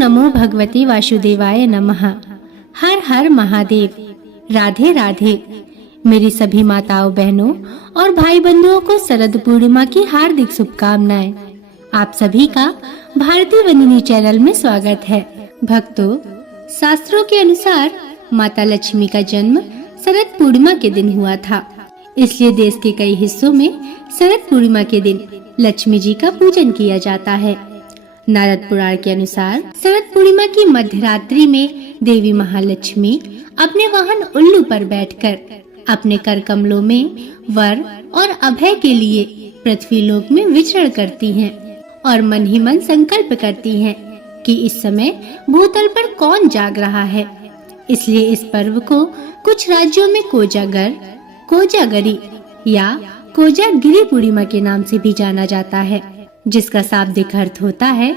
नमो भगवते वासुदेवाय नमः। हर हर महादेव। राधे राधे। मेरी सभी माताओं, बहनों और भाई बंधुओं को शरद पूर्णिमा की हार्दिक शुभकामनाएं। आप सभी का भारतीय वनिनी चैनल में स्वागत है। भक्तों, शास्त्रों के अनुसार माता लक्ष्मी का जन्म शरद पूर्णिमा के दिन हुआ था, इसलिए देश के कई हिस्सों में शरद पूर्णिमा के दिन लक्ष्मी जी का पूजन किया जाता है। नारद पुराण के अनुसार शरद पूर्णिमा की मध्यरात्रि में देवी महालक्ष्मी अपने वाहन उल्लू पर बैठकर अपने कर कमलों में वर और अभय के लिए पृथ्वी लोक में विचरण करती हैं और मन ही मन संकल्प करती हैं कि इस समय भूतल पर कौन जाग रहा है। इसलिए इस पर्व को कुछ राज्यों में कोजागर, कोजागरी या कोजागिरी पूर्णिमा के नाम से भी जाना जाता है, जिसका शाब्दिक अर्थ होता है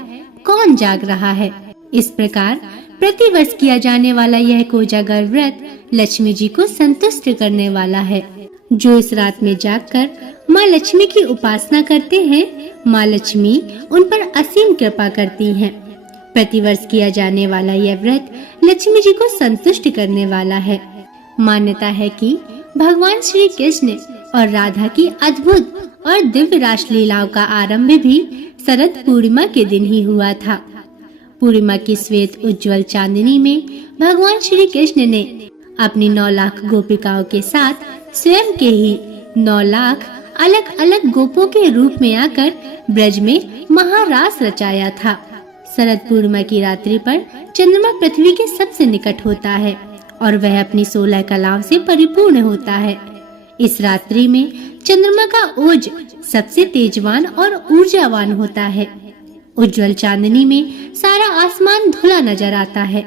कौन जाग रहा है। इस प्रकार प्रतिवर्ष किया जाने वाला यह कोजागर व्रत लक्ष्मी जी को संतुष्ट करने वाला है। जो इस रात में जागकर माँ लक्ष्मी की उपासना करते हैं, माँ लक्ष्मी उन पर असीम कृपा करती हैं। प्रतिवर्ष किया जाने वाला यह व्रत लक्ष्मी जी को संतुष्ट करने वाला है। मान्यता है कि भगवान श्री कृष्ण और राधा की अद्भुत और दिव्य रास लीलाओं का आरंभ भी शरद पूर्णिमा के दिन ही हुआ था। पूर्णिमा की श्वेत उज्जवल चांदनी में भगवान श्री कृष्ण ने अपनी 9 लाख गोपिकाओं के साथ स्वयं के ही 9 लाख अलग अलग गोपों के रूप में आकर ब्रज में महारास रचाया था। शरद पूर्णिमा की रात्रि पर चंद्रमा पृथ्वी के सबसे निकट होता है और वह अपनी 16 कलाओं से परिपूर्ण होता है। इस रात्रि में चंद्रमा का ओज सबसे तेजवान और ऊर्जावान होता है। उज्जवल चांदनी में सारा आसमान धुला नजर आता है।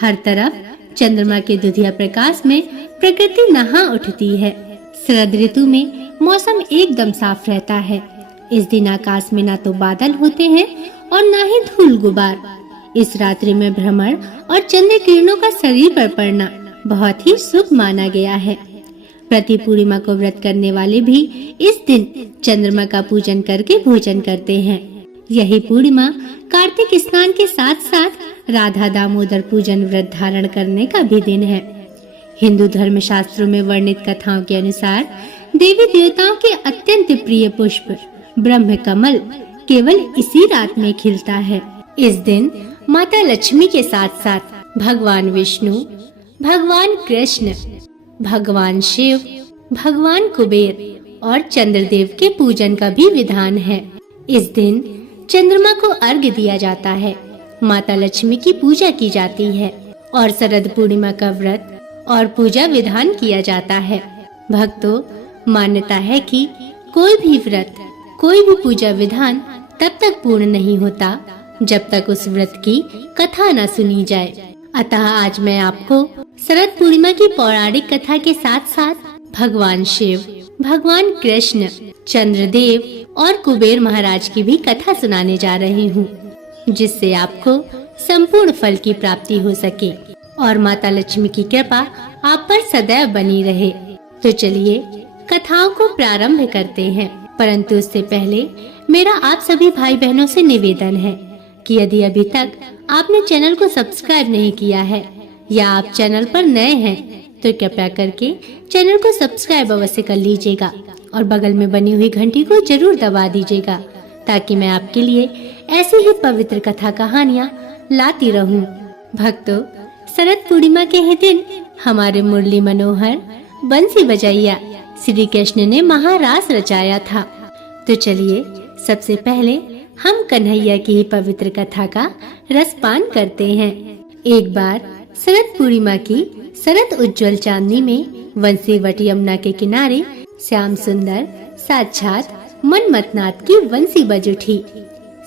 हर तरफ चंद्रमा के दुधिया प्रकाश में प्रकृति नहा उठती है। शरद ऋतु में मौसम एकदम साफ रहता है। इस दिन आकाश में ना तो बादल होते हैं और ना ही धूल गुबार। इस रात्रि में भ्रमण और चंद्र किरणों का शरीर पर पड़ना बहुत ही शुभ माना गया है। प्रति पूर्णिमा को व्रत करने वाले भी इस दिन चंद्रमा का पूजन करके भोजन करते हैं। यही पूर्णिमा कार्तिक स्नान के साथ साथ राधा दामोदर पूजन व्रत धारण करने का भी दिन है। हिंदू धर्म शास्त्रों में वर्णित कथाओं के अनुसार देवी देवताओं के अत्यंत प्रिय पुष्प ब्रह्म कमल केवल इसी रात में खिलता है। इस दिन माता लक्ष्मी के साथ साथ भगवान विष्णु, भगवान कृष्ण, भगवान शिव, भगवान कुबेर और चंद्रदेव के पूजन का भी विधान है। इस दिन चंद्रमा को अर्घ्य दिया जाता है, माता लक्ष्मी की पूजा की जाती है और शरद पूर्णिमा का व्रत और पूजा विधान किया जाता है। भक्तों, मान्यता है कि कोई भी व्रत, कोई भी पूजा विधान तब तक पूर्ण नहीं होता जब तक उस व्रत की कथा न सुनी जाए। अतः आज मैं आपको शरद पूर्णिमा की पौराणिक कथा के साथ साथ भगवान शिव, भगवान कृष्ण, चंद्रदेव और कुबेर महाराज की भी कथा सुनाने जा रही हूँ, जिससे आपको संपूर्ण फल की प्राप्ति हो सके और माता लक्ष्मी की कृपा आप पर सदैव बनी रहे। तो चलिए कथाओं को प्रारंभ करते हैं, परंतु उससे पहले मेरा आप सभी भाई बहनों से निवेदन है कि यदि अभी तक आपने चैनल को सब्सक्राइब नहीं किया है या आप चैनल पर नए हैं तो कृपया करके चैनल को सब्सक्राइब अवश्य कर लीजिएगा और बगल में बनी हुई घंटी को जरूर दबा दीजिएगा, ताकि मैं आपके लिए ऐसी ही पवित्र कथा कहानियाँ लाती रहूं। भक्तों, शरद पूर्णिमा के ही दिन हमारे मुरली मनोहर बंसी बजैया श्री कृष्ण ने महारास रचाया था। तो चलिए सबसे पहले हम कन्हैया की ही पवित्र कथा का रसपान करते हैं। एक बार शरद पूर्णिमा की शरद उज्जवल चांदनी में वंशीवट यमुना के किनारे श्याम सुंदर साक्षात मनमथनाथ की वंशी बज उठी।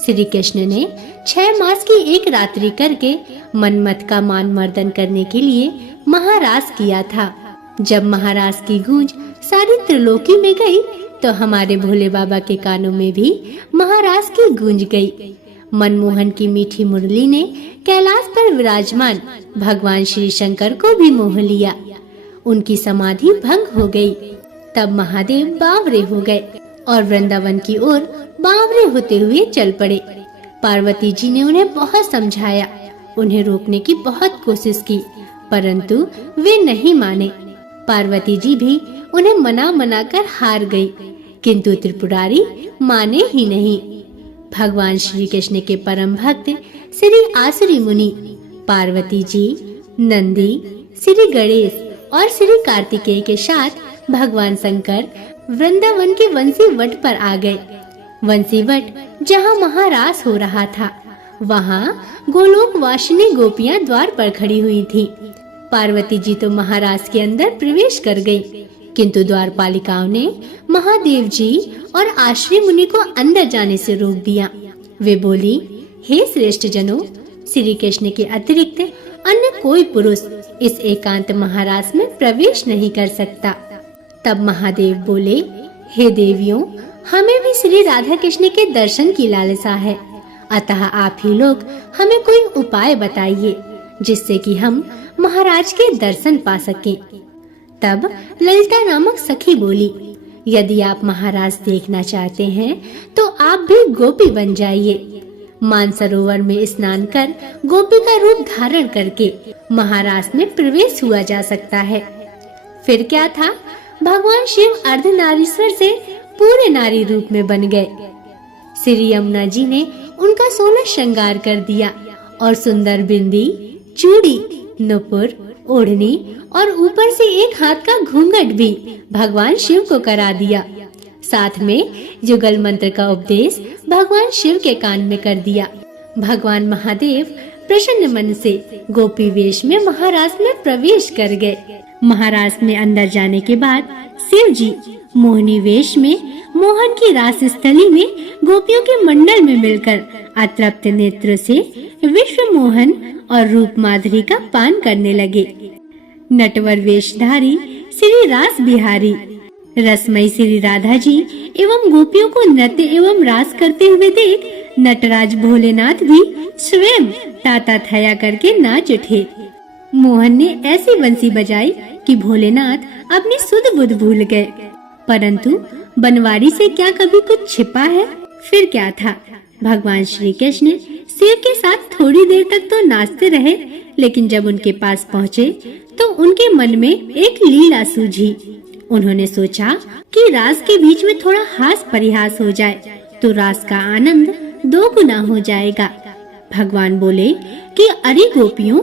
श्री कृष्ण ने 6 मास की एक रात्रि करके मनमथ का मान मर्दन करने के लिए महारास किया था। जब महारास की गूंज सारी त्रिलोकी में गई तो हमारे भोले बाबा के कानों में भी महारास की गूंज गई। मनमोहन की मीठी मुरली ने कैलाश पर विराजमान भगवान श्री शंकर को भी मोह लिया। उनकी समाधि भंग हो गई। तब महादेव बावरे हो गए और वृंदावन की ओर बावरे होते हुए चल पड़े। पार्वती जी ने उन्हें बहुत समझाया उन्हें रोकने की बहुत कोशिश की, परंतु वे नहीं माने। पार्वती जी भी उन्हें मना कर हार गई, किंतु त्रिपुरारी माने ही नहीं। भगवान श्री कृष्ण के परम भक्त श्री आसुरी मुनि पार्वती जी, नंदी, श्री गणेश और श्री कार्तिकेय के साथ भगवान शंकर वृंदावन के वंशी वट पर आ गए। वंशी वट जहाँ महारास हो रहा था, वहाँ गोलोक वासिनी गोपियाँ द्वार पर खड़ी हुई थीं। पार्वती जी तो महाराज के अंदर प्रवेश कर गई, किंतु द्वारपालिकाओं ने महादेव जी और आश्री मुनि को अंदर जाने से रोक दिया। वे बोली, हे श्रेष्ठ जनों, श्री कृष्ण के अतिरिक्त अन्य कोई पुरुष इस एकांत महाराज में प्रवेश नहीं कर सकता। तब महादेव बोले, हे देवियों, हमें भी श्री राधा कृष्ण के दर्शन की लालसा है, अतः आप ही लोग हमें कोई उपाय बताइए जिससे कि हम महाराज के दर्शन पा सकें। तब ललिता नामक सखी बोली, यदि आप महाराज देखना चाहते हैं तो आप भी गोपी बन जाइए। मानसरोवर में स्नान कर गोपी का रूप धारण करके महाराज में प्रवेश हुआ जा सकता है। फिर क्या था, भगवान शिव अर्धनारीश्वर से पूरे नारी रूप में बन गए। श्री यमुना जी ने उनका 16 श्रृंगार कर दिया और सुंदर बिंदी, चूड़ी, नुपुर, ओढ़नी और ऊपर से एक हाथ का घूंघट भी भगवान शिव को करा दिया। साथ में युगल मंत्र का उपदेश भगवान शिव के कान में कर दिया। भगवान महादेव प्रसन्न मन से गोपी वेश में महाराज में प्रवेश कर गए। महाराज में अंदर जाने के बाद शिव जी मोहिनी वेश में मोहन की रास स्थली में गोपियों के मंडल में मिलकर अतृप्त नेत्र से विश्व मोहन और रूप माधुरी का पान करने लगे। नटवर वेशधारी श्री रास बिहारी रसमयी श्री राधा जी एवं गोपियों को नृत्य एवं रास करते हुए देख नटराज भोलेनाथ भी स्वयं ताता थया करके नाच उठे। मोहन ने ऐसी बंसी बजाई कि भोलेनाथ अपनी सुध बुध भूल गए। परंतु बनवारी से क्या कभी कुछ छिपा है? फिर क्या था, भगवान श्री कृष्ण शिव के साथ थोड़ी देर तक तो नाचते रहे, लेकिन जब उनके पास पहुँचे तो उनके मन में एक लीला सूझी। उन्होंने सोचा कि रास के बीच में थोड़ा हास परिहास हो जाए तो रास का आनंद 2 गुना हो जाएगा। भगवान बोले कि अरे गोपियों,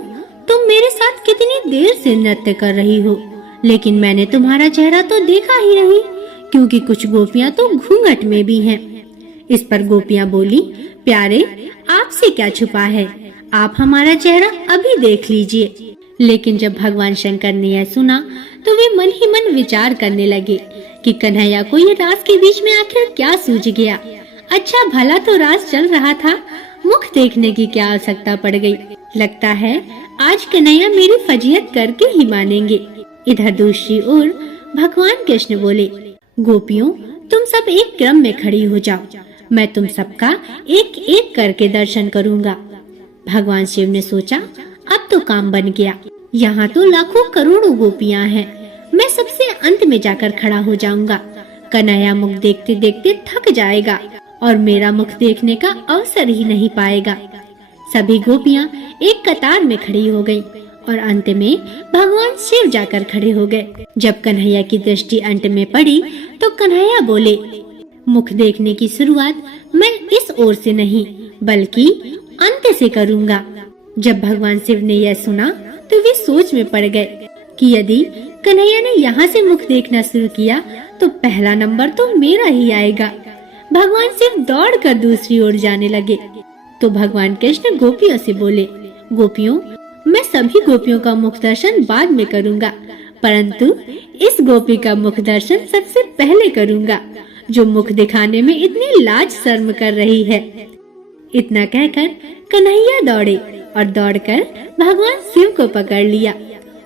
तुम मेरे साथ कितनी देर से नृत्य कर रही हो, लेकिन मैंने तुम्हारा चेहरा तो देखा ही नहीं, क्योंकि कुछ गोपियां तो घूंघट में भी हैं। इस पर गोपियां बोली, प्यारे, आपसे क्या छुपा है, आप हमारा चेहरा अभी देख लीजिए। लेकिन जब भगवान शंकर ने यह सुना तो वे मन ही मन विचार करने लगे कि कन्हैया को ये रास के बीच में आखिर क्या सूझ गया। अच्छा भला तो रास चल रहा था, मुख देखने की क्या आवश्यकता पड़ गई। लगता है आज कन्हैया मेरी फजीहत करके ही मानेंगे। इधर दूसरी ओर भगवान कृष्ण बोले, गोपियों, तुम सब एक क्रम में खड़ी हो जाओ, मैं तुम सबका एक एक करके दर्शन करूंगा। भगवान शिव ने सोचा, अब तो काम बन गया, यहाँ तो लाखों करोड़ों गोपियाँ हैं, मैं सबसे अंत में जाकर खड़ा हो जाऊंगा। कन्हैया मुख देखते देखते थक जाएगा और मेरा मुख देखने का अवसर ही नहीं पाएगा। सभी गोपियाँ एक कतार में खड़ी हो गईं और अंत में भगवान शिव जाकर खड़े हो गए। जब कन्हैया की दृष्टि अंत में पड़ी तो कन्हैया बोले, मुख देखने की शुरुआत मैं इस ओर से नहीं बल्कि अंत से करूंगा। जब भगवान शिव ने यह सुना तो वे सोच में पड़ गए कि यदि कन्हैया ने यहाँ से मुख देखना शुरू किया तो पहला नंबर तो मेरा ही आएगा। भगवान शिव दौड़कर दूसरी ओर जाने लगे तो भगवान कृष्ण गोपियों से बोले, गोपियों, मैं सभी गोपियों का मुख दर्शन बाद में करूंगा, परंतु इस गोपी का मुख दर्शन सबसे पहले करूंगा जो मुख दिखाने में इतनी लाज शर्म कर रही है। इतना कहकर कन्हैया दौड़े और दौड़कर भगवान शिव को पकड़ लिया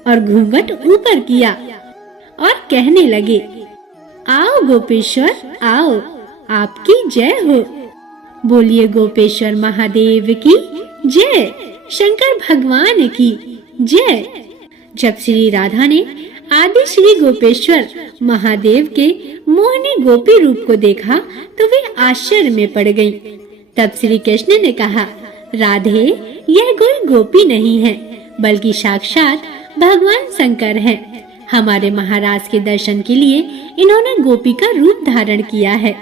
और घूंघट ऊपर किया और कहने लगे, आओ गोपेश्वर आओ, आपकी जय हो। बोलिए गोपेश्वर महादेव की जय, शंकर भगवान की जय। जब श्री राधा ने आदि श्री गोपेश्वर महादेव के मोहिनी गोपी रूप को देखा तो वे आश्चर्य में पड़ गईं। तब श्री कृष्ण ने कहा, राधे, यह कोई कोई गोपी नहीं है, बल्कि साक्षात भगवान शंकर हैं। हमारे महाराज के दर्शन के लिए इन्होंने गोपी का रूप धारण किया है।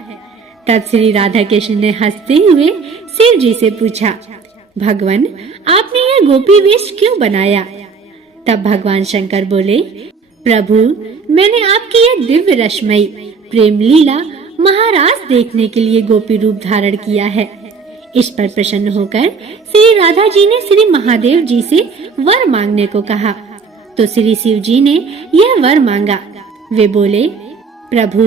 तब श्री राधा कृष्ण ने हंसते हुए शिव जी से पूछा, भगवान, आपने यह गोपी वेश क्यों बनाया? तब भगवान शंकर बोले, प्रभु, मैंने आपकी यह दिव्य रसमयी प्रेम लीला महाराज देखने के लिए गोपी रूप धारण किया है। इस पर प्रसन्न होकर श्री राधा जी ने श्री महादेव जी से वर मांगने को कहा, तो श्री शिव जी ने यह वर मांगा। वे बोले, प्रभु,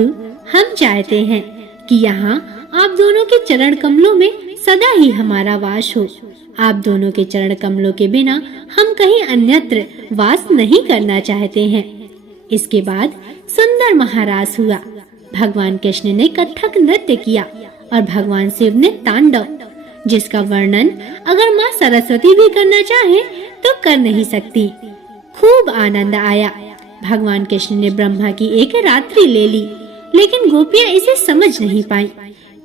हम चाहते हैं कि यहाँ आप दोनों के चरण कमलों में सदा ही हमारा वास हो। आप दोनों के चरण कमलों के बिना हम कहीं अन्यत्र वास नहीं करना चाहते हैं। इसके बाद सुंदर महारास हुआ। भगवान कृष्ण ने कथक नृत्य किया और भगवान शिव ने तांडव, जिसका वर्णन अगर माँ सरस्वती भी करना चाहे तो कर नहीं सकती। खूब आनंद आया। भगवान कृष्ण ने ब्रह्मा की एक रात्रि ले ली, लेकिन गोपियां इसे समझ नहीं पाई।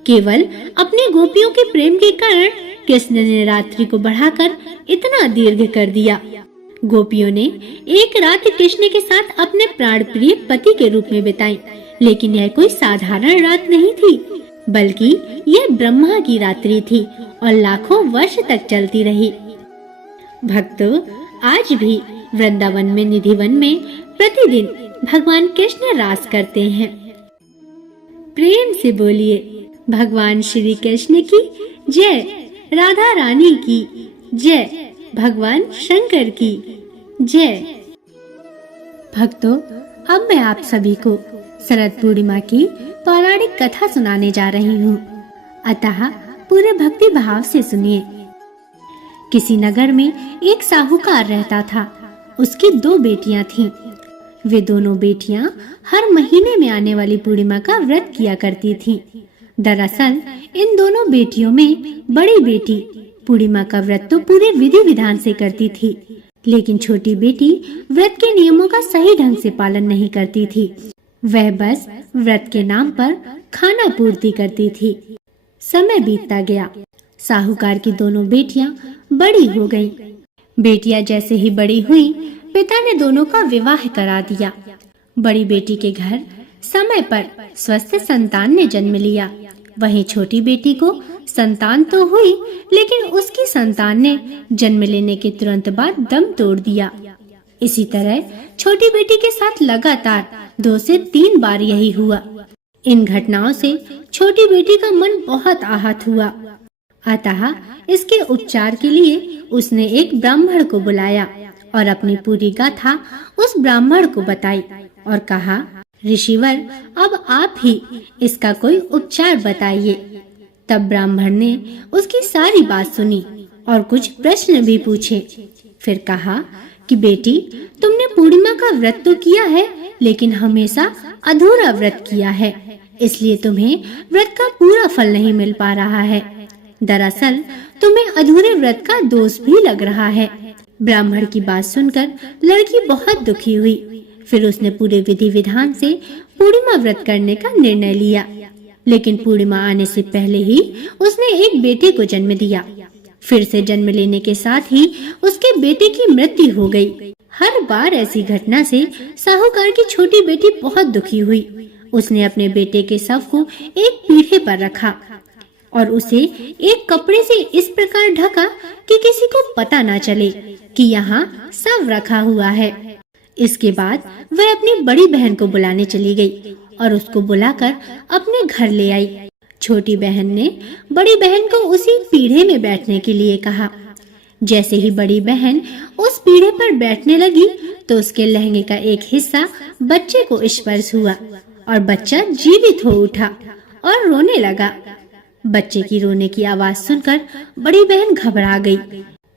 केवल अपनी गोपियों के प्रेम के कारण कृष्ण ने रात्रि को बढ़ाकर इतना दीर्घ कर दिया। गोपियों ने एक रात कृष्ण के साथ अपने प्राण प्रिय पति के रूप में बिताई, लेकिन यह कोई साधारण रात नहीं थी, बल्कि यह ब्रह्मा की रात्रि थी और लाखों वर्ष तक चलती रही। भक्तों, आज भी वृंदावन में निधिवन में प्रतिदिन भगवान कृष्ण रास करते हैं। प्रेम से बोलिए, भगवान श्री कृष्ण की जय, राधा रानी की जय, भगवान शंकर की जय। भक्तों, अब मैं आप सभी को शरद पूर्णिमा की पौराणिक कथा सुनाने जा रही हूँ, अतः पूरे भक्ति भाव से सुनिए। किसी नगर में एक साहूकार रहता था। उसकी 2 बेटियां थीं। वे दोनों बेटियां हर महीने में आने वाली पूर्णिमा का व्रत किया करती थीं। दरअसल इन दोनों बेटियों में बड़ी बेटी पूर्णिमा का व्रत तो पूरे विधि विधान से करती थी, लेकिन छोटी बेटी व्रत के नियमों का सही ढंग से पालन नहीं करती थी। वह बस व्रत के नाम पर खाना पूर्ति करती थी। समय बीतता गया। साहूकार की दोनों बेटियां बड़ी हो गईं। बेटियां जैसे ही बड़ी हुई, पिता ने दोनों का विवाह करा दिया। बड़ी बेटी के घर समय पर स्वस्थ संतान ने जन्म लिया। वहीं छोटी बेटी को संतान तो हुई, लेकिन उसकी संतान ने जन्म लेने के तुरंत बाद दम तोड़ दिया। इसी तरह छोटी बेटी के साथ लगातार 2 से 3 बार यही हुआ। इन घटनाओं से छोटी बेटी का मन बहुत आहत हुआ। अतः इसके उपचार के लिए उसने एक ब्राह्मण को बुलाया और अपनी पूरी गाथा उस ब्राह्मण को बताई और कहा, ऋषिवर, अब आप ही इसका कोई उपचार बताइए। तब ब्राह्मण ने उसकी सारी बात सुनी और कुछ प्रश्न भी पूछे। फिर कहा कि बेटी, तुमने पूर्णिमा का व्रत तो किया है, लेकिन हमेशा अधूरा व्रत किया है, इसलिए तुम्हें व्रत का पूरा फल नहीं मिल पा रहा है। दरअसल तुम्हें अधूरे व्रत का दोष भी लग रहा है। ब्राह्मण की बात सुनकर लड़की बहुत दुखी हुई। फिर उसने पूरे विधि विधान से पूर्णिमा व्रत करने का निर्णय लिया, लेकिन पूर्णिमा आने से पहले ही उसने एक बेटे को जन्म दिया। फिर से जन्म लेने के साथ ही उसके बेटे की मृत्यु हो गई। हर बार ऐसी घटना से साहूकार की छोटी बेटी बहुत दुखी हुई। उसने अपने बेटे के शव को एक पीढ़े पर रखा और उसे एक कपड़े से इस प्रकार ढका कि किसी को पता ना चले कि यहाँ शव रखा हुआ है। इसके बाद वह अपनी बड़ी बहन को बुलाने चली गई और उसको बुलाकर अपने घर ले आई। छोटी बहन ने बड़ी बहन को उसी पीढ़े में बैठने के लिए कहा। जैसे ही बड़ी बहन उस पीढ़े पर बैठने लगी तो उसके लहंगे का एक हिस्सा बच्चे को स्पर्श हुआ और बच्चा जीवित हो उठा और रोने लगा। बच्चे की रोने की आवाज सुनकर बड़ी बहन घबरा गई।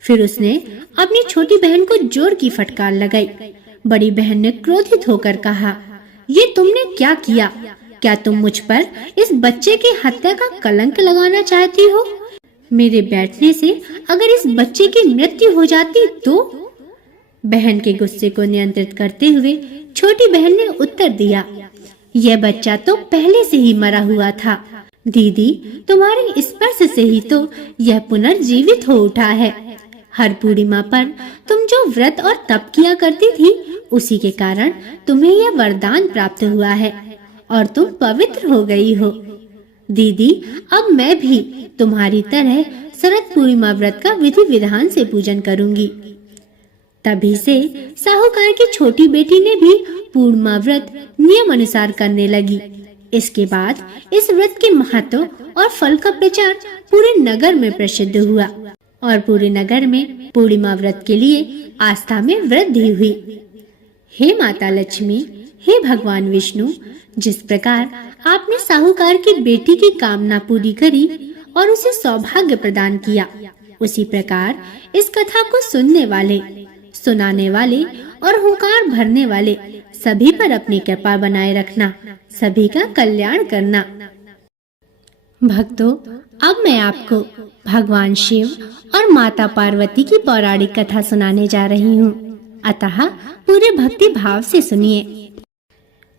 फिर उसने अपनी छोटी बहन को जोर की फटकार लगाई। बड़ी बहन ने क्रोधित होकर कहा, ये तुमने क्या किया? क्या तुम मुझ पर इस बच्चे की हत्या का कलंक लगाना चाहती हो? मेरे बैठने से अगर इस बच्चे की मृत्यु हो जाती तो? बहन के गुस्से को नियंत्रित करते हुए छोटी बहन ने उत्तर दिया, यह बच्चा तो पहले से ही मरा हुआ था। दीदी, तुम्हारे स्पर्श से ही तो यह पुनर्जीवित हो उठा है। हर पूर्णिमा पर तुम जो व्रत और तप किया करती थी, उसी के कारण तुम्हें यह वरदान प्राप्त हुआ है और तुम पवित्र हो गई हो। दीदी, अब मैं भी तुम्हारी तरह शरद पूर्णिमा व्रत का विधि विधान से पूजन करूंगी। तभी से साहूकार की छोटी बेटी ने भी पूर्णिमा व्रत नियम अनुसार करने लगी। इसके बाद इस व्रत के महत्व और फल का प्रचार पूरे नगर में प्रसिद्ध हुआ और पूरे नगर में पूर्णिमा व्रत के लिए आस्था में वृद्धि हुई। हे माता लक्ष्मी, हे भगवान विष्णु, जिस प्रकार आपने साहूकार की बेटी की कामना पूरी करी और उसे सौभाग्य प्रदान किया, उसी प्रकार इस कथा को सुनने वाले, सुनाने वाले और हुंकार भरने वाले सभी पर अपनी कृपा बनाए रखना, सभी का कल्याण करना। भक्तों, अब मैं आपको भगवान शिव और माता पार्वती की पौराणिक कथा सुनाने जा रही हूँ, अतः पूरे भक्ति भाव से सुनिए।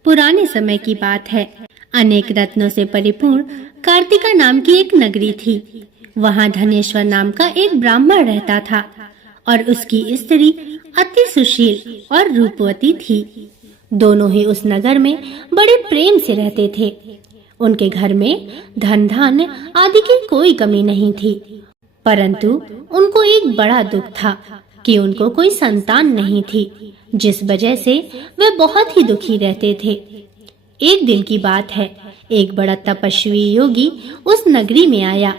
पुराने समय की बात है। अनेक रत्नों से परिपूर्ण कार्तिका नाम की एक नगरी थी। वहाँ धनेश्वर नाम का एक ब्राह्मण रहता था और उसकी स्त्री अति सुशील और रूपवती थी। दोनों ही उस नगर में बड़े प्रेम से रहते थे। उनके घर में धन धान्य आदि की कोई कमी नहीं थी, परंतु उनको एक बड़ा दुख था कि उनको कोई संतान नहीं थी, जिस वजह से वे बहुत ही दुखी रहते थे। एक दिन की बात है, एक बड़ा तपस्वी योगी उस नगरी में आया।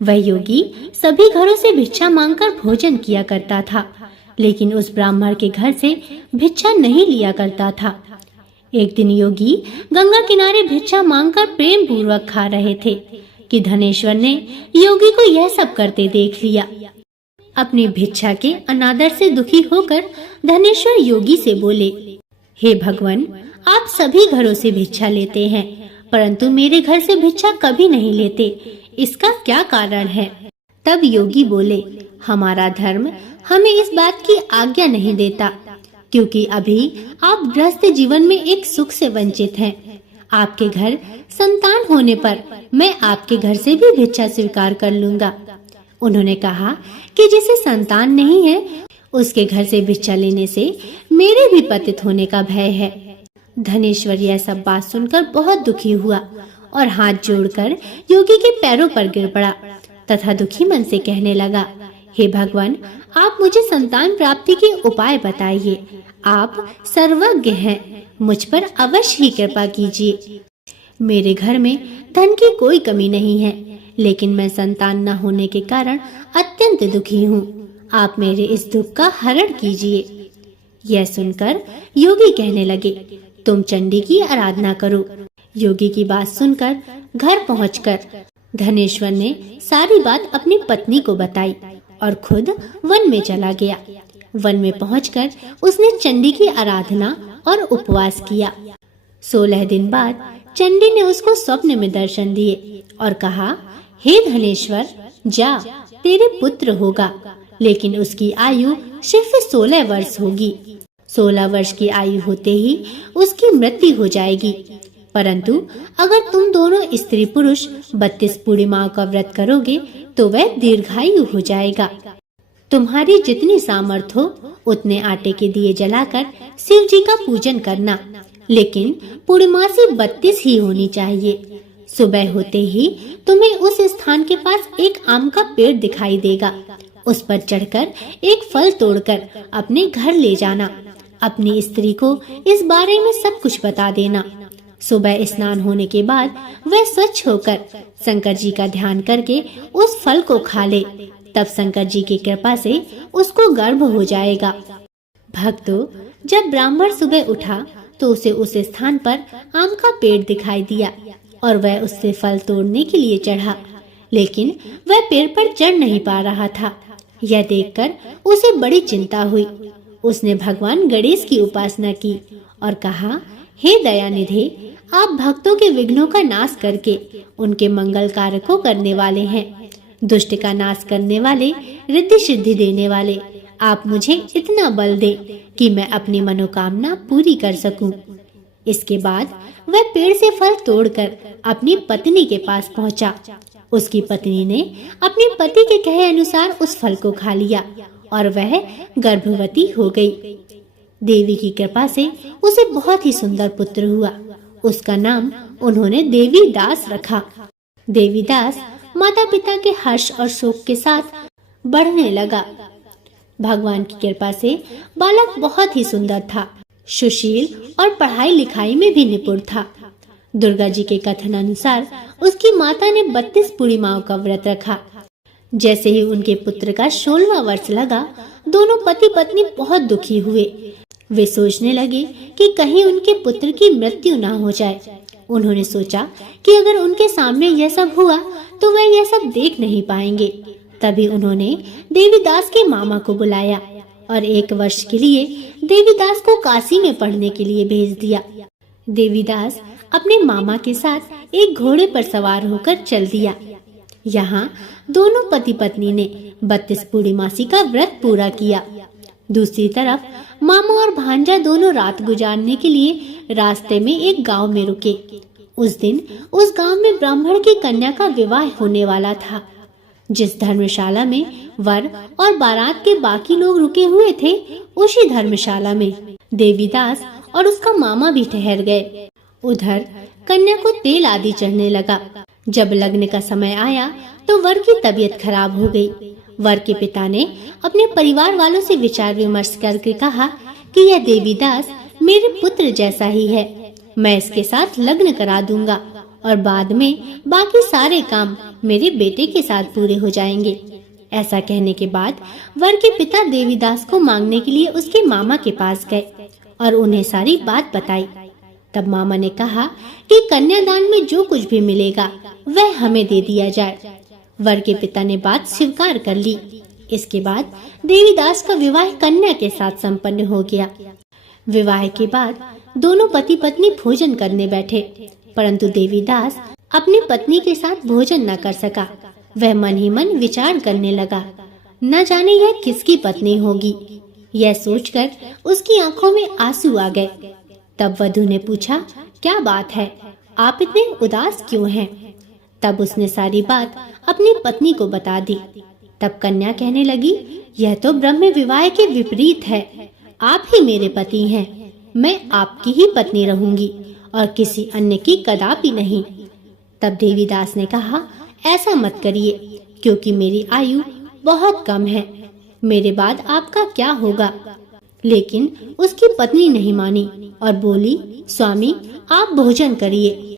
वह योगी सभी घरों से भिक्षा मांगकर भोजन किया करता था, लेकिन उस ब्राह्मण के घर से भिक्षा नहीं लिया करता था। एक दिन योगी गंगा किनारे भिक्षा मांगकर प्रेम पूर्वक खा रहे थे कि धनेश्वर ने योगी को यह सब करते देख लिया। अपनी भिक्षा के अनादर से दुखी होकर धनेश्वर योगी से बोले, हे भगवान, आप सभी घरों से भिक्षा लेते हैं, परंतु मेरे घर से भिक्षा कभी नहीं लेते, इसका क्या कारण है? तब योगी बोले, हमारा धर्म हमें इस बात की आज्ञा नहीं देता, क्योंकि अभी आप गृहस्थ जीवन में एक सुख से वंचित हैं। आपके घर संतान होने पर मैं आपके घर से भी भिक्षा स्वीकार कर लूंगा। उन्होंने कहा कि जिसे संतान नहीं है, उसके घर से भिक्षा लेने से मेरे भी पतित होने का भय है। धनेश्वर यह सब बात सुनकर बहुत दुखी हुआ और हाथ जोड़कर योगी के पैरों पर गिर पड़ा तथा दुखी मन से कहने लगा, हे भगवान, आप मुझे संतान प्राप्ति के उपाय बताइए। आप सर्वज्ञ हैं, मुझ पर अवश्य ही कृपा कीजिए। मेरे घर में धन की कोई कमी नहीं है, लेकिन मैं संतान न होने के कारण अत्यंत दुखी हूँ। आप मेरे इस दुख का हरण कीजिए। यह सुनकर योगी कहने लगे, तुम चंडी की आराधना करो। योगी की बात सुनकर घर पहुंचकर धनेश्वर ने सारी बात अपनी पत्नी को बताई और खुद वन में चला गया। वन में पहुंचकर उसने चंडी की आराधना और उपवास किया। 16 दिन बाद चंडी ने उसको स्वप्न में दर्शन दिए और कहा, हे धनेश्वर, जा, तेरे पुत्र होगा, लेकिन उसकी आयु सिर्फ 16 वर्ष होगी। 16 वर्ष की आयु होते ही उसकी मृत्यु हो जाएगी। परंतु अगर तुम दोनों स्त्री पुरुष 32 पूर्णिमाओं का व्रत करोगे तो वह दीर्घायु हो जाएगा। तुम्हारी जितनी सामर्थ्य हो उतने आटे के दिए जलाकर शिव जी का पूजन करना, लेकिन पूर्णमासी 32 ही होनी चाहिए। सुबह होते ही तुम्हें उस स्थान के पास एक आम का पेड़ दिखाई देगा। उस पर चढ़कर एक फल तोड़कर अपने घर ले जाना। अपनी स्त्री को इस बारे में सब कुछ बता देना। सुबह स्नान होने के बाद वह स्वच्छ होकर शंकर जी का ध्यान करके उस फल को खा ले, तब शंकर जी की कृपा से उसको गर्भ हो जाएगा। भक्तों, जब ब्राह्मण सुबह उठा तो उसे उस स्थान पर आम का पेड़ दिखाई दिया और वह उससे फल तोड़ने के लिए चढ़ा, लेकिन वह पेड़ पर चढ़ नहीं पा रहा था। यह देखकर उसे बड़ी चिंता हुई। उसने भगवान गणेश की उपासना की और कहा, हे दयानिधे, आप भक्तों के विघ्नों का नाश करके उनके मंगल कार्य को करने वाले हैं। दुष्ट का नाश करने वाले, रिद्धि सिद्धि देने वाले, आप मुझे इतना बल दे कि मैं अपनी मनोकामना पूरी कर सकूं। इसके बाद वह पेड़ से फल तोड़कर अपनी पत्नी के पास पहुंचा उसकी पत्नी ने अपने पति के कहे अनुसार उस फल को खा लिया और वह गर्भवती हो गई। देवी की कृपा से उसे बहुत ही सुंदर पुत्र हुआ। उसका नाम उन्होंने देवीदास रखा। देवीदास माता पिता के हर्ष और शोक के साथ बढ़ने लगा। भगवान की कृपा से बालक बहुत ही सुंदर था, सुशील और पढ़ाई लिखाई में भी निपुण था। दुर्गा जी के कथन अनुसार उसकी माता ने 32 पूर्णिमाओं का व्रत रखा। जैसे ही उनके पुत्र का 16वां वर्ष लगा, दोनों पति पत्नी बहुत दुखी हुए। वे सोचने लगे कि कहीं उनके पुत्र की मृत्यु ना हो जाए। उन्होंने सोचा कि अगर उनके सामने यह सब हुआ तो वे यह सब देख नहीं पाएंगे। तभी उन्होंने देवीदास के मामा को बुलाया और 1 वर्ष के लिए देवीदास को काशी में पढ़ने के लिए भेज दिया। देवीदास अपने मामा के साथ एक घोड़े पर सवार होकर चल दिया। यहाँ दोनों पति पत्नी ने 32 पूर्णिमासी का व्रत पूरा किया। दूसरी तरफ मामा और भांजा दोनों रात गुजारने के लिए रास्ते में एक गांव में रुके। उस दिन उस गांव में ब्राह्मण की कन्या का विवाह होने वाला था। जिस धर्मशाला में वर और बारात के बाकी लोग रुके हुए थे, उसी धर्मशाला में देवीदास और उसका मामा भी ठहर गए। उधर कन्या को तेल आदि चढ़ने लगा। जब लगने का समय आया तो वर की तबीयत खराब हो गई। वर के पिता ने अपने परिवार वालों से विचार विमर्श करके कहा कि यह देवीदास मेरे पुत्र जैसा ही है, मैं इसके साथ लग्न करा दूंगा और बाद में बाकी सारे काम मेरे बेटे के साथ पूरे हो जाएंगे। ऐसा कहने के बाद वर के पिता देवीदास को मांगने के लिए उसके मामा के पास गए और उन्हें सारी बात बताई। तब मामा ने कहा कि कन्यादान में जो कुछ भी मिलेगा वह हमें दे दिया जाए। वर के पिता ने बात स्वीकार कर ली। इसके बाद देवीदास का विवाह कन्या के साथ संपन्न हो गया। विवाह के बाद दोनों पति पत्नी भोजन करने बैठे, परंतु देवीदास अपनी पत्नी के साथ भोजन न कर सका। वह मन ही मन विचार करने लगा, न जाने यह किसकी पत्नी होगी। यह सोचकर उसकी आंखों में आंसू आ गए। तब वधू ने पूछा, क्या बात है, आप इतने उदास क्यों हैं? तब उसने सारी बात अपनी पत्नी को बता दी। तब कन्या कहने लगी, यह तो ब्रह्म विवाह के विपरीत है। आप ही मेरे पति हैं, मैं आपकी ही पत्नी रहूंगी और किसी अन्य की कदापि नहीं। तब देवीदास ने कहा, ऐसा मत करिए, क्योंकि मेरी आयु बहुत कम है, मेरे बाद आपका क्या होगा? लेकिन उसकी पत्नी नहीं मानी और बोली, स्वामी आप भोजन करिए।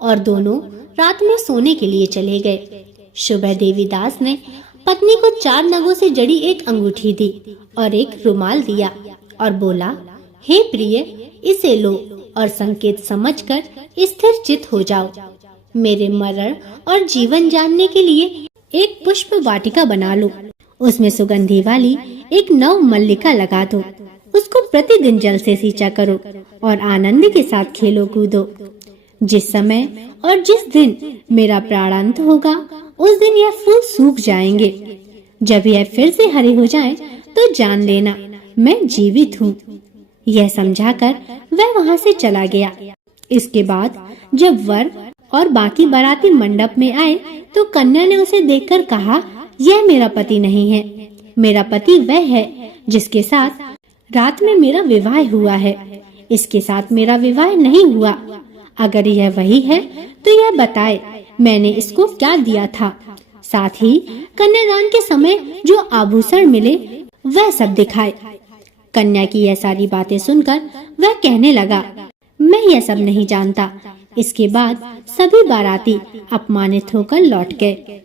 और दोनों रात में सोने के लिए चले गए। सुबह देवीदास ने पत्नी को 4 नगों से जड़ी एक अंगूठी दी और एक रुमाल दिया और बोला, हे प्रिय, इसे लो और संकेत समझकर स्थिर चित हो जाओ। मेरे मरण और जीवन जानने के लिए एक पुष्प वाटिका बना लो। उसमें सुगंधी वाली एक नव मल्लिका लगा दो। उसको प्रतिदिन जल से सींचा करो और आनंद के साथ खेलो कूदो। जिस समय और जिस दिन मेरा प्राणांत होगा, उस दिन यह फूल सूख जाएंगे। जब यह फिर से हरे हो जाएं, तो जान लेना मैं जीवित हूँ। यह समझाकर वह वहाँ से चला गया। इसके बाद जब वर और बाकी बाराती मंडप में आए, तो कन्या ने उसे देखकर कहा, यह मेरा पति नहीं है, मेरा पति वह है जिसके साथ रात में मेरा विवाह हुआ है। इसके साथ मेरा विवाह नहीं हुआ। अगर यह वही है तो यह बताए मैंने इसको क्या दिया था। साथ ही कन्यादान के समय जो आभूषण मिले वह सब दिखाए। कन्या की यह सारी बातें सुनकर वह कहने लगा, मैं यह सब नहीं जानता। इसके बाद सभी बाराती अपमानित होकर लौट गए।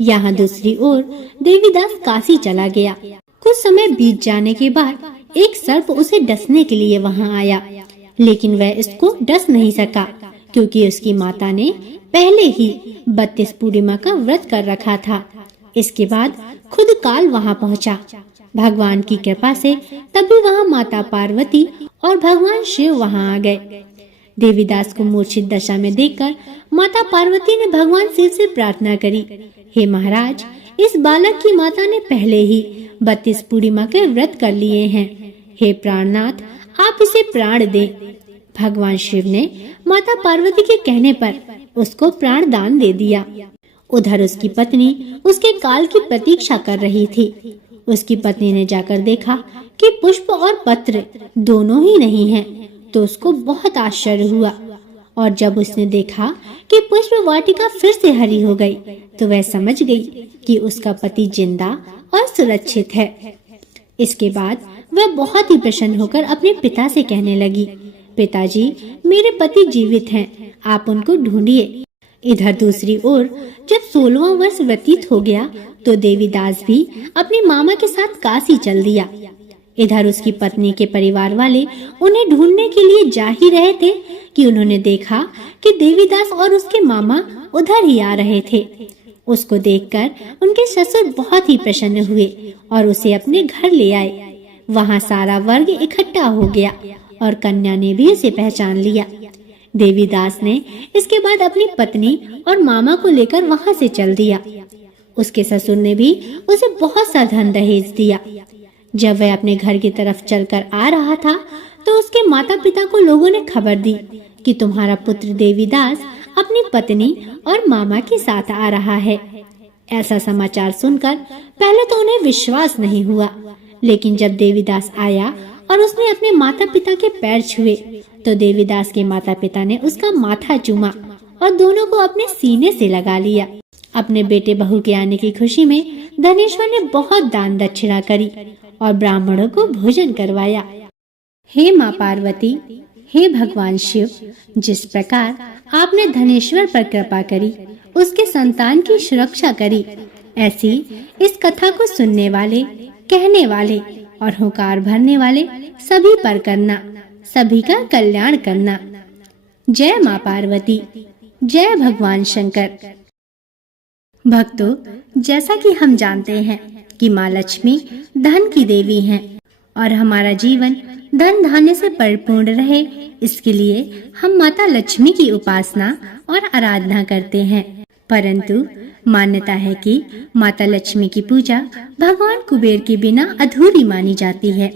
यहाँ दूसरी ओर देवीदास काशी चला गया। कुछ समय बीत जाने के बाद एक सर्प उसे डसने के लिए वहाँ आया, लेकिन वह इसको डस नहीं सका, क्योंकि उसकी माता ने पहले ही 32 पूर्णिमा का व्रत कर रखा था। इसके बाद खुद काल वहाँ पहुँचा। भगवान की कृपा से तभी वहाँ माता पार्वती और भगवान शिव वहाँ आ गए। देवीदास को मूर्छित दशा में देखकर माता पार्वती ने भगवान शिव से प्रार्थना करी, हे महाराज, इस बालक की माता ने पहले ही 32 पूर्णिमा के व्रत कर लिए हैं। हे प्राणनाथ, आप इसे प्राण दें। भगवान शिव ने माता पार्वती के कहने पर उसको प्राण दान दे दिया। उधर उसकी पत्नी उसके काल की प्रतीक्षा कर रही थी। उसकी पत्नी ने जाकर देखा कि पुष्प और पत्र दोनों ही नहीं हैं, तो उसको बहुत आश्चर्य हुआ। और जब उसने देखा कि पुष्प वाटिका फिर से हरी हो गई, तो वह समझ गई कि उसका पति जिंदा और सुरक्षित है। इसके बाद वह बहुत ही प्रसन्न होकर अपने पिता से कहने लगी, पिताजी, मेरे पति जीवित हैं, आप उनको ढूंढिए। इधर दूसरी ओर जब 16वां वर्ष व्यतीत हो गया, तो देवीदास भी अपने मामा के साथ काशी चल दिया। इधर उसकी पत्नी के परिवार वाले उन्हें ढूंढने के लिए जा ही रहे थे कि उन्होंने देखा कि देवीदास और उसके मामा उधर ही आ रहे थे। उसको देखकर उनके ससुर बहुत ही प्रसन्न हुए और उसे अपने घर ले आए। वहाँ सारा वर्ग इकट्ठा हो गया और कन्या ने भी उसे पहचान लिया। देवीदास ने इसके बाद अपनी पत्नी और मामा को लेकर वहाँ से चल दिया। उसके ससुर ने भी उसे बहुत सा धन दहेज दिया। जब वह अपने घर की तरफ चलकर आ रहा था, तो उसके माता पिता को लोगों ने खबर दी कि तुम्हारा पुत्र देवीदास अपनी पत्नी और मामा के साथ आ रहा है। ऐसा समाचार सुनकर पहले तो उन्हें विश्वास नहीं हुआ, लेकिन जब देवीदास आया और उसने अपने माता पिता के पैर छुए, तो देवीदास के माता पिता ने उसका माथा चूमा और दोनों को अपने सीने से लगा लिया। अपने बेटे बहू के आने की खुशी में धनेश्वर ने बहुत दान दक्षिणा करी और ब्राह्मणों को भोजन करवाया। हे माँ पार्वती, हे भगवान शिव, जिस प्रकार आपने धनेश्वर पर कृपा करी, उसके संतान की सुरक्षा करी, ऐसी इस कथा को सुनने वाले, कहने वाले और हुंकार भरने वाले सभी पर करना, सभी का कल्याण करना। जय माँ पार्वती, जय भगवान शंकर। भक्तों, जैसा कि हम जानते हैं कि माँ लक्ष्मी धन की देवी हैं और हमारा जीवन धन धान्य से परिपूर्ण रहे, इसके लिए हम माता लक्ष्मी की उपासना और आराधना करते हैं। परंतु मान्यता है कि माता लक्ष्मी की पूजा भगवान कुबेर के बिना अधूरी मानी जाती है,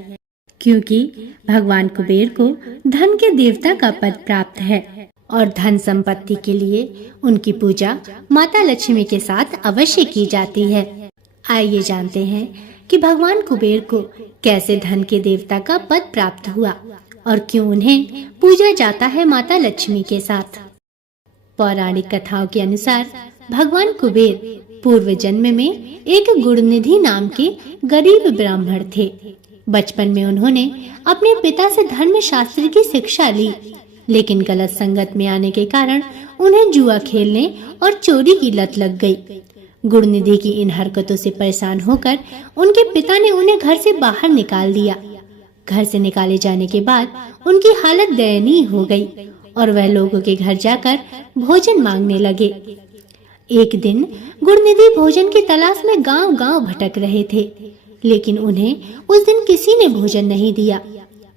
क्योंकि भगवान कुबेर को धन के देवता का पद प्राप्त है और धन संपत्ति के लिए उनकी पूजा माता लक्ष्मी के साथ अवश्य की जाती है। आइए जानते हैं कि भगवान कुबेर को कैसे धन के देवता का पद प्राप्त हुआ और क्यों उन्हें पूजा जाता है माता लक्ष्मी के साथ। पौराणिक कथाओं के अनुसार भगवान कुबेर पूर्व जन्म में एक गुणनिधि नाम के गरीब ब्राह्मण थे। बचपन में उन्होंने अपने पिता से धर्मशास्त्र की शिक्षा ली, लेकिन गलत संगत में आने के कारण उन्हें जुआ खेलने और चोरी की लत लग गई। गुणनिधि की इन हरकतों से परेशान होकर उनके पिता ने उन्हें घर से बाहर निकाल दिया। घर से निकाले जाने के बाद उनकी हालत दयनीय हो गई और वह लोगों के घर जाकर भोजन मांगने लगे। एक दिन गुणनिधि भोजन की तलाश में गांव-गांव भटक रहे थे, लेकिन उन्हें उस दिन किसी ने भोजन नहीं दिया।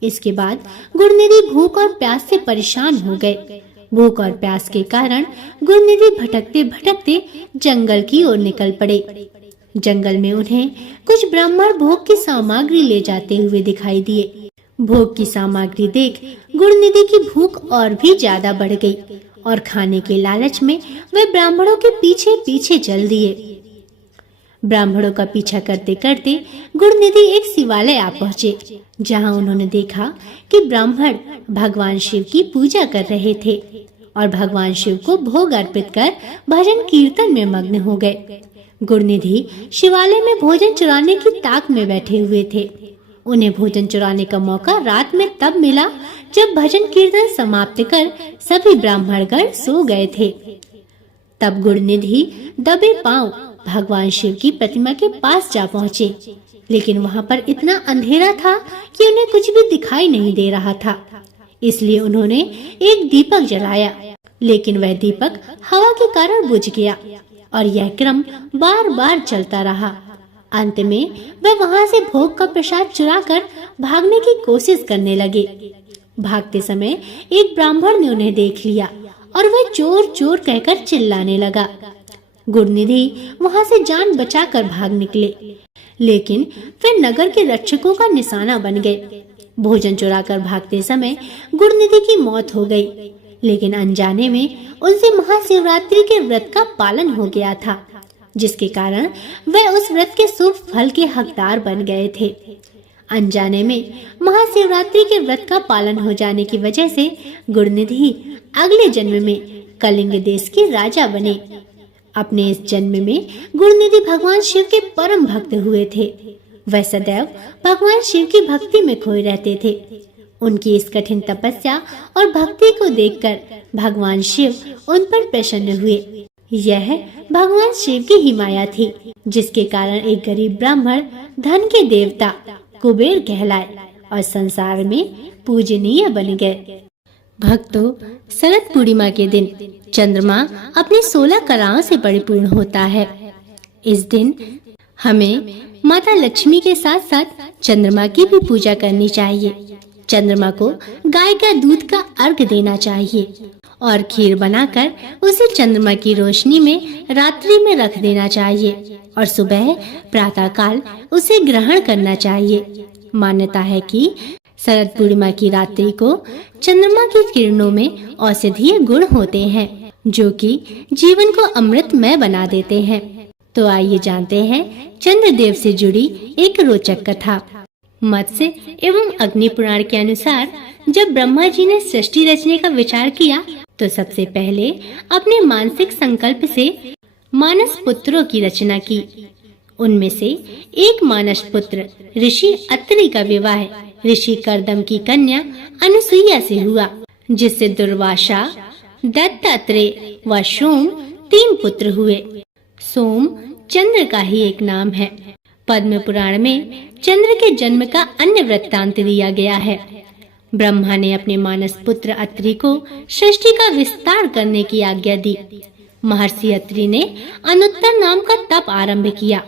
इसके बाद गुणनिधि भूख और प्यास से परेशान हो गए। भूख और प्यास के कारण गुणनिधि भटकते भटकते जंगल की ओर निकल पड़े। जंगल में उन्हें कुछ ब्राह्मण भोग की सामग्री ले जाते हुए दिखाई दिए। भोग की सामग्री देख गुणनिधि की भूख और भी ज्यादा बढ़ गई और खाने के लालच में वे ब्राह्मणों के पीछे पीछे चल दिए। ब्राह्मणों का पीछा करते करते गुणनिधि एक शिवालय आ पहुँचे, जहाँ उन्होंने देखा कि ब्राह्मण भगवान शिव की पूजा कर रहे थे और भगवान शिव को भोग अर्पित कर भजन कीर्तन में मग्न हो गए। गुणनिधि शिवालय में भोजन चुराने की ताक में बैठे हुए थे। उन्हें भोजन चुराने का मौका रात में तब मिला जब भजन कीर्तन समाप्त कर सभी ब्राह्मणगण सो गए थे। तब गुणनिधि दबे पांव भगवान शिव की प्रतिमा के पास जा पहुँचे, लेकिन वहाँ पर इतना अंधेरा था कि उन्हें कुछ भी दिखाई नहीं दे रहा था। इसलिए उन्होंने एक दीपक जलाया, लेकिन वह दीपक हवा के कारण बुझ गया और यह क्रम बार बार चलता रहा। अंत में वे वहाँ से भोग का प्रसाद चुराकर भागने की कोशिश करने लगे। भागते समय एक ब्राह्मण ने उन्हें देख लिया और वह चोर चोर कहकर चिल्लाने लगा। गुणनिधि वहाँ से जान बचाकर भाग निकले, लेकिन फिर नगर के रक्षकों का निशाना बन गए। भोजन चुराकर भागते समय गुणनिधि की मौत हो गई, लेकिन अनजाने में उनसे महाशिवरात्रि के व्रत का पालन हो गया था, जिसके कारण वह उस व्रत के शुभ फल के हकदार बन गए थे। अनजाने में महाशिवरात्रि के व्रत का पालन हो जाने की वजह से गुणनिधि अगले जन्म में कलिंग देश के राजा बने। अपने इस जन्म में गुणनिधि भगवान शिव के परम भक्त हुए थे। वह सदैव भगवान शिव की भक्ति में खोए रहते थे। उनकी इस कठिन तपस्या और भक्ति को देखकर भगवान शिव उन पर प्रसन्न हुए। यह भगवान शिव की ही माया थी, जिसके कारण एक गरीब ब्राह्मण धन के देवता कुबेर कहलाए और संसार में पूजनीय बन गए। भक्तों, शरद पूर्णिमा के दिन चंद्रमा अपनी 16 कलाओं से परिपूर्ण होता है। इस दिन हमें माता लक्ष्मी के साथ साथ चंद्रमा की भी पूजा करनी चाहिए। चंद्रमा को गाय का दूध का अर्घ देना चाहिए और खीर बनाकर उसे चंद्रमा की रोशनी में रात्रि में रख देना चाहिए और सुबह प्रातः काल उसे ग्रहण करना चाहिए। मान्यता है कि शरद पूर्णिमा की रात्रि को चंद्रमा की किरणों में औषधीय गुण होते हैं, जो कि जीवन को अमृतमय बना देते हैं। तो आइए जानते हैं चंद्रदेव से जुड़ी एक रोचक कथा। मत्स्य एवं अग्नि पुराण के अनुसार जब ब्रह्मा जी ने सृष्टि रचने का विचार किया तो सबसे पहले अपने मानसिक संकल्प से मानस पुत्रों की रचना की। उनमें से एक मानस पुत्र ऋषि अत्रि का विवाह ऋषि कर्दम की कन्या अनुसुईया से हुआ, जिससे दुर्वासा, दत्तात्रेय व सोम 3 पुत्र हुए। सोम चंद्र का ही एक नाम है। पद्म पुराण में चंद्र के जन्म का अन्य वृत्तांत दिया गया है। ब्रह्मा ने अपने मानस पुत्र अत्रि को सृष्टि का विस्तार करने की आज्ञा दी। महर्षि अत्रि ने अनुत्तर नाम का तप आरंभ किया।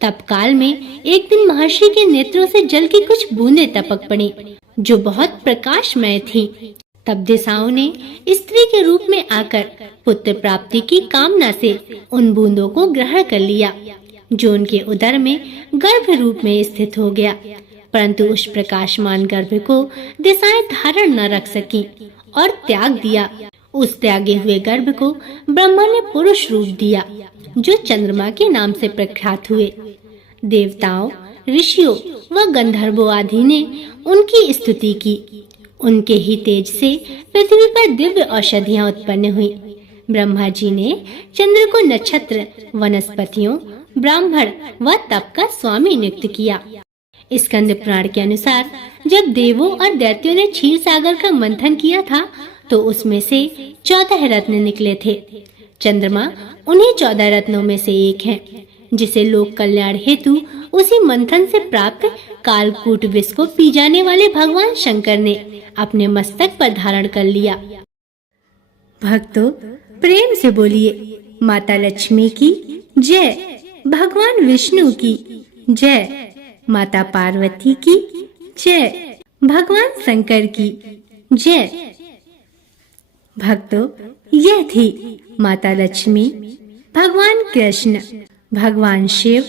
तप काल में एक दिन महर्षि के नेत्रों से जल की कुछ बूंदें टपक पड़ी, जो बहुत प्रकाशमय थीं। तब दिशाओं ने स्त्री के रूप में आकर पुत्र प्राप्ति की कामना से उन बूंदों को ग्रहण कर लिया, जो उनके उदर में गर्भ रूप में स्थित हो गया। परंतु उस प्रकाशमान गर्भ को दिशाएं धारण न रख सकी और त्याग दिया। उस त्यागे हुए गर्भ को ब्रह्मा ने पुरुष रूप दिया, जो चंद्रमा के नाम से प्रख्यात हुए। देवताओं, ऋषियों व गंधर्वों आदि ने उनकी स्तुति की। उनके ही तेज से पृथ्वी पर दिव्य औषधियां उत्पन्न हुई। ब्रह्मा जी ने चंद्र को नक्षत्र, वनस्पतियों, ब्राह्मण व तप का स्वामी नियुक्त किया। स्कंद पुराण के अनुसार जब देवों और दैत्यों ने क्षीर सागर का मंथन किया था तो उसमें से 14 रत्न निकले थे। चंद्रमा उन्हीं 14 रत्नों में से एक है, जिसे लोक कल्याण हेतु उसी मंथन से प्राप्त कालकूट विष को पी जाने वाले भगवान शंकर ने अपने मस्तक पर धारण कर लिया। भक्तों, प्रेम से बोलिए माता लक्ष्मी की जय, भगवान विष्णु की जय, माता पार्वती की जय, भगवान शंकर की जय। भक्तों, यह थी माता लक्ष्मी, भगवान कृष्ण, भगवान शिव,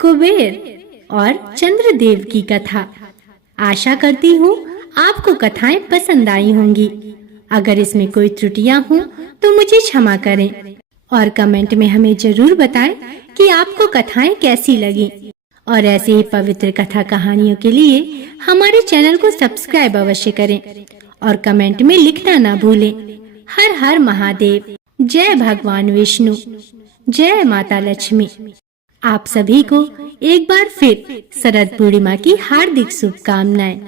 कुबेर और चंद्रदेव की कथा। आशा करती हूँ आपको कथाएं पसंद आई होंगी। अगर इसमें कोई त्रुटियां हों तो मुझे क्षमा करें और कमेंट में हमें जरूर बताएं कि आपको कथाएं कैसी लगी। और ऐसे ही पवित्र कथा कहानियों के लिए हमारे चैनल को सब्सक्राइब अवश्य करें और कमेंट में लिखना ना भूलें। हर हर महादेव, जय भगवान विष्णु, जय माता लक्ष्मी। आप सभी को एक बार फिर शरद पूर्णिमा की हार्दिक शुभकामनाएं।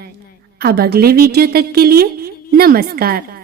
अब अगले वीडियो तक के लिए नमस्कार।